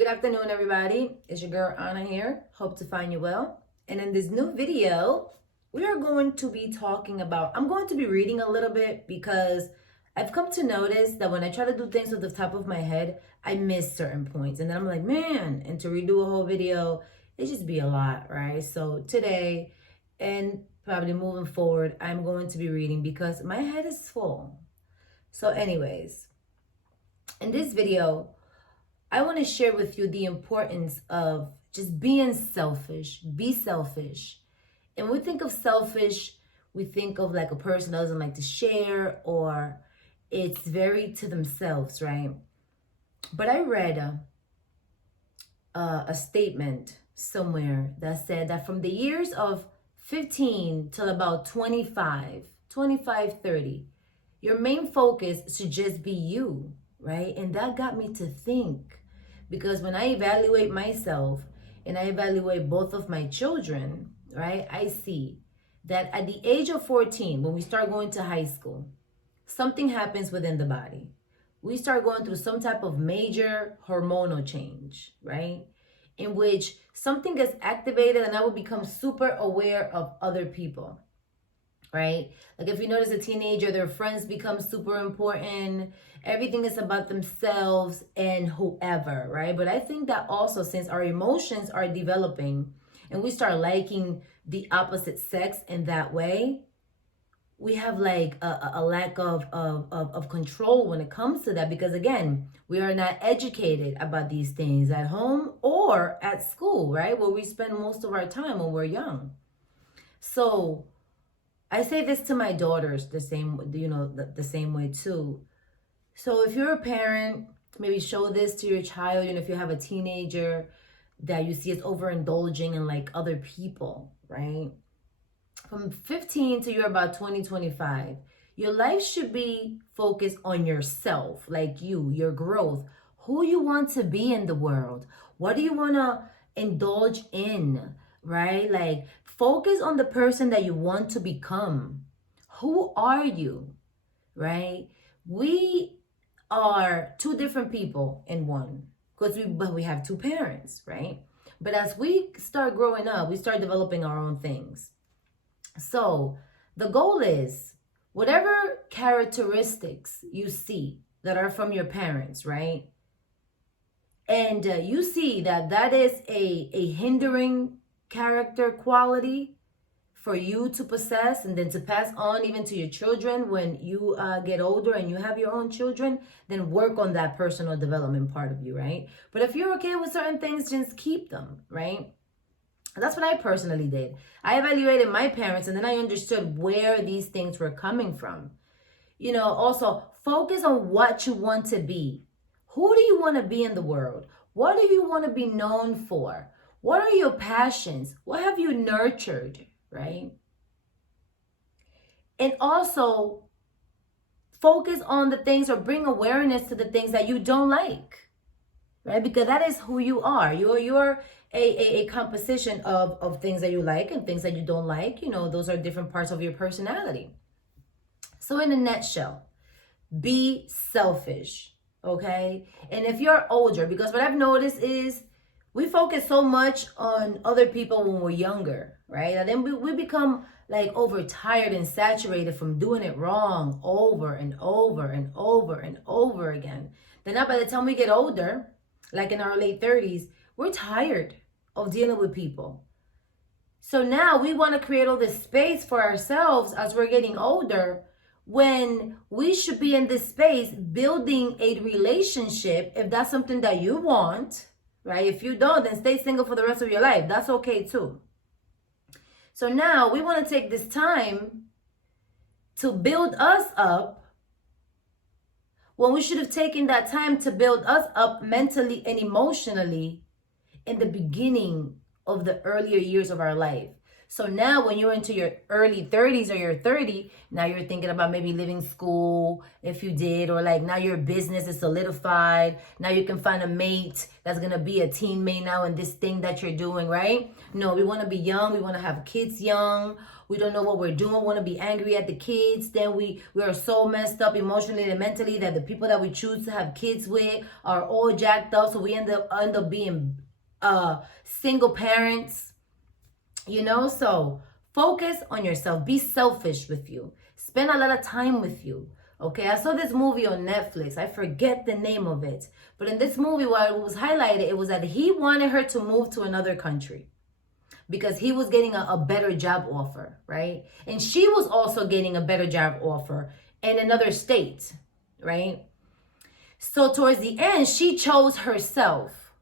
good afternoon, everybody. It's your girl Anna here. Hope to find you well. And in this new video, we are going to be talking about, I'm going to be reading a little bit because I've come to notice that when I try to do things with the top of my head, I miss certain points. And then I'm like, man, and to redo a whole video, it just be a lot, right? So today, and probably moving forward, I'm going to be reading because my head is full. So anyways, in this video, I want to share with you the importance of just being selfish. Be selfish. And when we think of selfish, we think of like a person that doesn't like to share, or it's very to themselves, right? But I read a statement somewhere that said that from the years of 15 till about 25, 30, your main focus should just be you, right? And that got me to think. Because when I evaluate myself and I evaluate both of my children, right, I see that at the age of 14, when we start going to high school, something happens within the body. We start going through some type of major hormonal change, right, in which something gets activated and I will become super aware of other people, right? Like if you notice a teenager, their friends become super important. Everything is about themselves and whoever, right? But I think that also, since our emotions are developing and we start liking the opposite sex in that way, we have like a lack of control when it comes to that, because again, we are not educated about these things at home or at school, right? Where we spend most of our time when we're young. So I say this to my daughters the same way too. So if you're a parent, maybe show this to your child. If you have a teenager that you see is overindulging in like other people, right? From 15 to you're about 20, 25, your life should be focused on yourself, like your growth, who you want to be in the world. What do you want to indulge in, right? Like focus on the person that you want to become. Who are you, right? We are two different people in one, because we have two parents, right? But as we start growing up, we start developing our own things. So the goal is whatever characteristics you see that are from your parents, right? And you see that is a hindering character quality for you to possess and then to pass on even to your children when you get older and you have your own children, then work on that personal development part of you, right? But if you're okay with certain things, just keep them, right? That's what I personally did. I evaluated my parents and then I understood where these things were coming from. Also focus on what you want to be. Who do you want to be in the world? What do you want to be known for? What are your passions? What have you nurtured, right? And also focus on the things, or bring awareness to the things that you don't like, right? Because that is who you are. You're a composition of things that you like and things that you don't like. Those are different parts of your personality. So in a nutshell, be selfish, okay? And if you're older, because what I've noticed is we focus so much on other people when we're younger, right? And then we become like overtired and saturated from doing it wrong over and over and over and over again. Then now by the time we get older, like in our late 30s, we're tired of dealing with people. So now we want to create all this space for ourselves as we're getting older, when we should be in this space building a relationship, if that's something that you want, right? If you don't, then stay single for the rest of your life. That's okay too. So now we want to take this time to build us up, when we should have taken that time to build us up mentally and emotionally in the beginning of the earlier years of our life. So now when you're into your early 30s or you're 30, now you're thinking about maybe leaving school if you did, or like now your business is solidified. Now you can find a mate that's going to be a teammate now in this thing that you're doing, right? No, we want to be young. We want to have kids young. We don't know what we're doing. We want to be angry at the kids. Then we are so messed up emotionally and mentally that the people that we choose to have kids with are all jacked up. So we end up being single parents, you know. So focus on yourself. Be selfish with you. Spend a lot of time with you. Okay, I saw this movie on Netflix. I forget the name of it. But in this movie, what was highlighted, it was that he wanted her to move to another country because he was getting a better job offer, right? And she was also getting a better job offer in another state, right? So towards the end, she chose herself.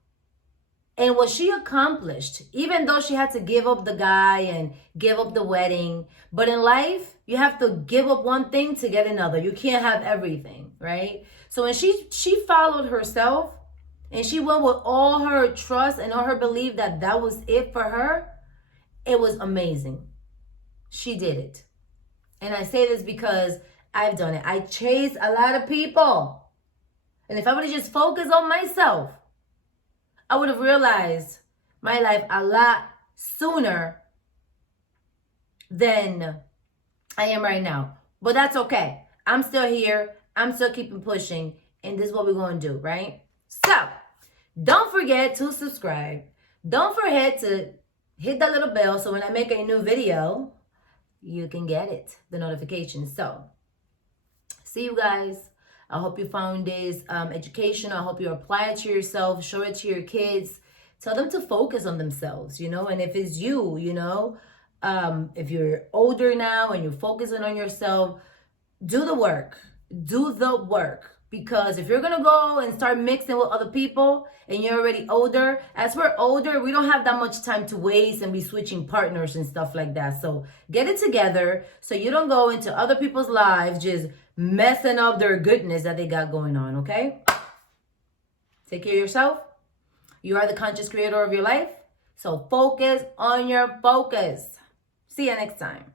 And what she accomplished, even though she had to give up the guy and give up the wedding, but in life, you have to give up one thing to get another. You can't have everything, right? So when she followed herself and she went with all her trust and all her belief that that was it for her, it was amazing. She did it. And I say this because I've done it. I chased a lot of people. And if I would have just focused on myself, I would have realized my life a lot sooner than I am right now. But that's okay. I'm still here. I'm still keeping pushing. And this is what we're going to do, right? So, don't forget to subscribe. Don't forget to hit that little bell so when I make a new video, you can get it, the notification. So, see you guys. I hope you found this educational. I hope you apply it to yourself, show it to your kids, tell them to focus on themselves, you know, and if it's you, you know, if you're older now and you're focusing on yourself, do the work, because if you're going to go and start mixing with other people and you're already older, as we're older, we don't have that much time to waste and be switching partners and stuff like that. So get it together so you don't go into other people's lives just messing up their goodness that they got going on, okay? Take care of yourself. You are the conscious creator of your life. So focus on your focus. See you next time.